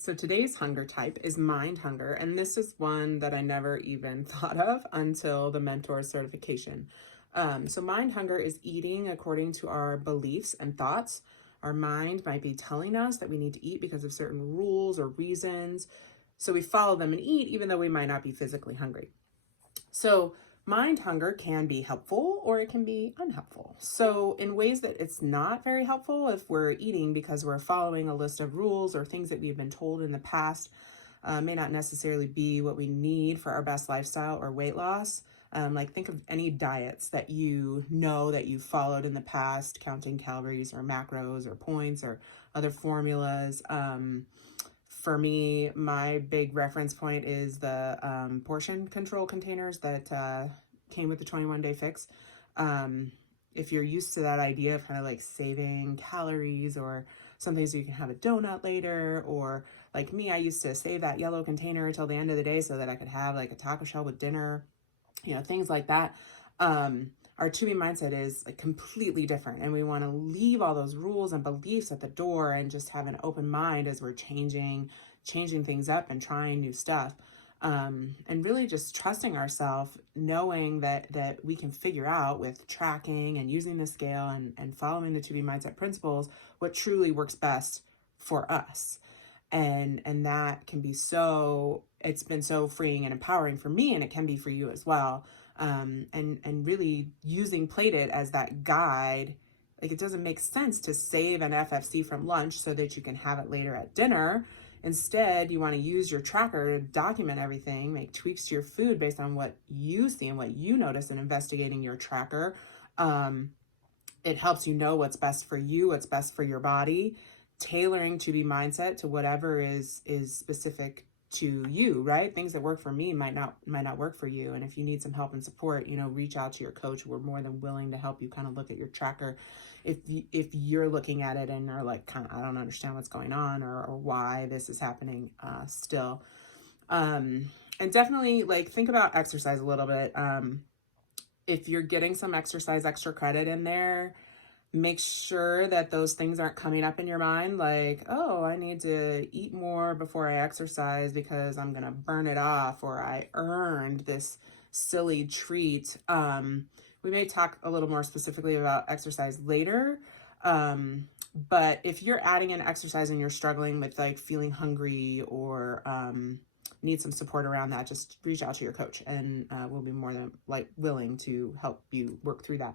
So today's hunger type is mind hunger, and this is one that I never even thought of until the mentor certification. So mind hunger is eating according to our beliefs and thoughts. Our mind might be telling us that we need to eat because of certain rules or reasons. So we follow them and eat even though we might not be physically hungry. So mind hunger can be helpful or it can be unhelpful. So in ways that it's not very helpful, if we're eating because we're following a list of rules or things that we've been told in the past, may not necessarily be what we need for our best lifestyle or weight loss. Like think of any diets that you know that you've followed in the past, counting calories or macros or points or other formulas. For me, my big reference point is the portion control containers that came with the 21-day fix. If you're used to that idea of kind of like saving calories or something so you can have a donut later, or like me, I used to save that yellow container until the end of the day so that I could have like a taco shell with dinner, things like that. Our To Be mindset is like completely different, and we want to leave all those rules and beliefs at the door and just have an open mind as we're changing things up and trying new stuff, and really just trusting ourselves, knowing that we can figure out with tracking and using the scale and following the To Be mindset principles what truly works best for us. And that can be it's been so freeing and empowering for me, and it can be for you as well. And really using Plated as that guide. Like, it doesn't make sense to save an FFC from lunch so that you can have it later at dinner. Instead, you want to use your tracker to document everything, make tweaks to your food based on what you see and what you notice in investigating your tracker. It helps you know what's best for you, what's best for your body, tailoring To Be mindset to whatever is specific to you, right? Things that work for me might not work for you. And if you need some help and support, reach out to your coach. We're more than willing to help you kind of look at your tracker. If you're looking at it and are like, kind of, I don't understand what's going on or why this is happening still. And definitely like think about exercise a little bit. If you're getting some exercise extra credit in there, make sure that those things aren't coming up in your mind like, oh, I need to eat more before I exercise because I'm going to burn it off, or I earned this silly treat. We may talk a little more specifically about exercise later. But if you're adding in exercise and you're struggling with like feeling hungry or need some support around that, just reach out to your coach, and we'll be more than willing to help you work through that.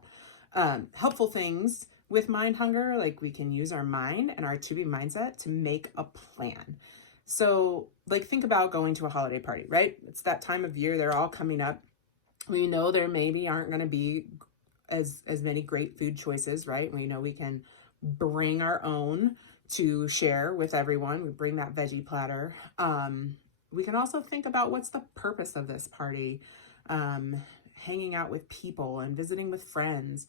Helpful things with mind hunger, like we can use our mind and our To Be mindset to make a plan. So like think about going to a holiday party, right? It's that time of year, they're all coming up. We know there maybe aren't going to be as many great food choices, right? We know we can bring our own to share with everyone. We bring that veggie platter. We can also think about what's the purpose of this party. Hanging out with people and visiting with friends.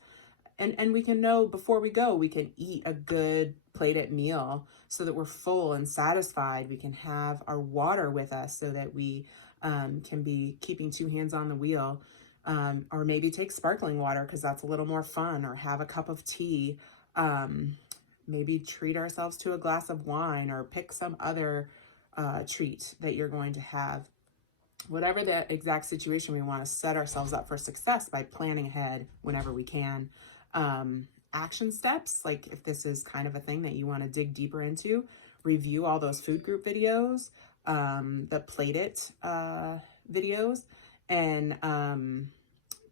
And we can know before we go, we can eat a good Plated meal so that we're full and satisfied. We can have our water with us so that we can be keeping two hands on the wheel, or maybe take sparkling water because that's a little more fun, or have a cup of tea. Maybe treat ourselves to a glass of wine, or pick some other treat that you're going to have. Whatever the exact situation, we want to set ourselves up for success by planning ahead whenever we can. Action steps, like if this is kind of a thing that you want to dig deeper into, review all those food group videos, the Plated videos, and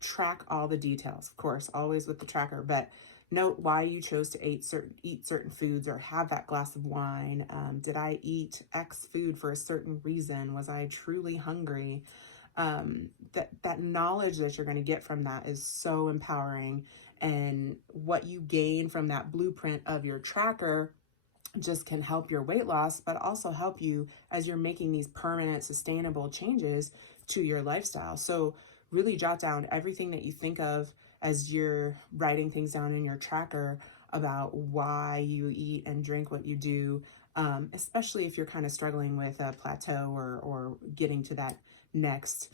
track all the details, of course, always with the tracker, but note why you chose to eat certain foods or have that glass of wine. Did I eat X food for a certain reason? Was I truly hungry? That knowledge that you're going to get from that is so empowering. And what you gain from that blueprint of your tracker just can help your weight loss, but also help you as you're making these permanent, sustainable changes to your lifestyle. So really jot down everything that you think of as you're writing things down in your tracker about why you eat and drink what you do, especially if you're kind of struggling with a plateau or getting to that next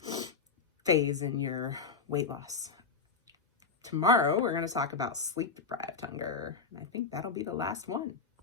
phase in your weight loss. Tomorrow, we're going to talk about sleep-deprived hunger. And I think that'll be the last one.